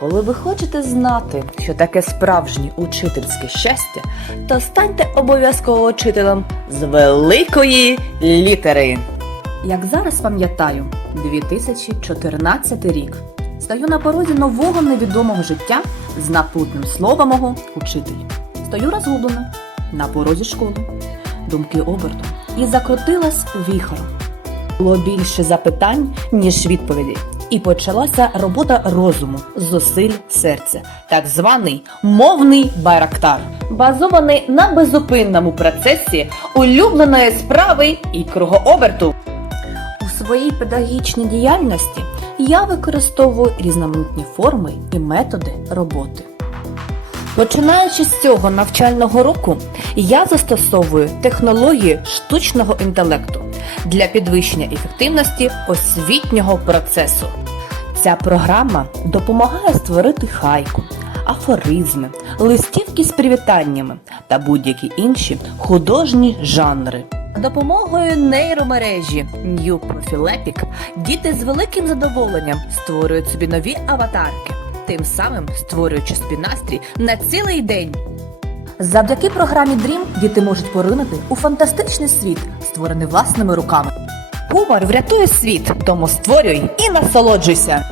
Коли ви хочете знати, що таке справжнє учительське щастя, то станьте обов'язково учителем з великої літери. Як зараз пам'ятаю, 2014 рік. Стою на порозі нового невідомого життя з напутним словом мого учитель. Стою розгублена на порозі школи. Думки обертом і закрутилась віхором. Було більше запитань, ніж відповідей. І почалася робота розуму, зусиль серця, так званий мовний байрактар, базований на безупинному процесі улюбленої справи і кругооберту. У своїй педагогічній діяльності я використовую різноманітні форми і методи роботи. Починаючи з цього навчального року, я застосовую технології штучного інтелекту для підвищення ефективності освітнього процесу. Ця програма допомагає створити хайку, афоризми, листівки з привітаннями та будь-які інші художні жанри. Допомогою нейромережі New Profile Epic діти з великим задоволенням створюють собі нові аватарки, тим самим створюючи собі настрій на цілий день. Завдяки програмі Dream діти можуть поринути у фантастичний світ, створений власними руками. Гумор врятує світ, тому створюй і насолоджуйся.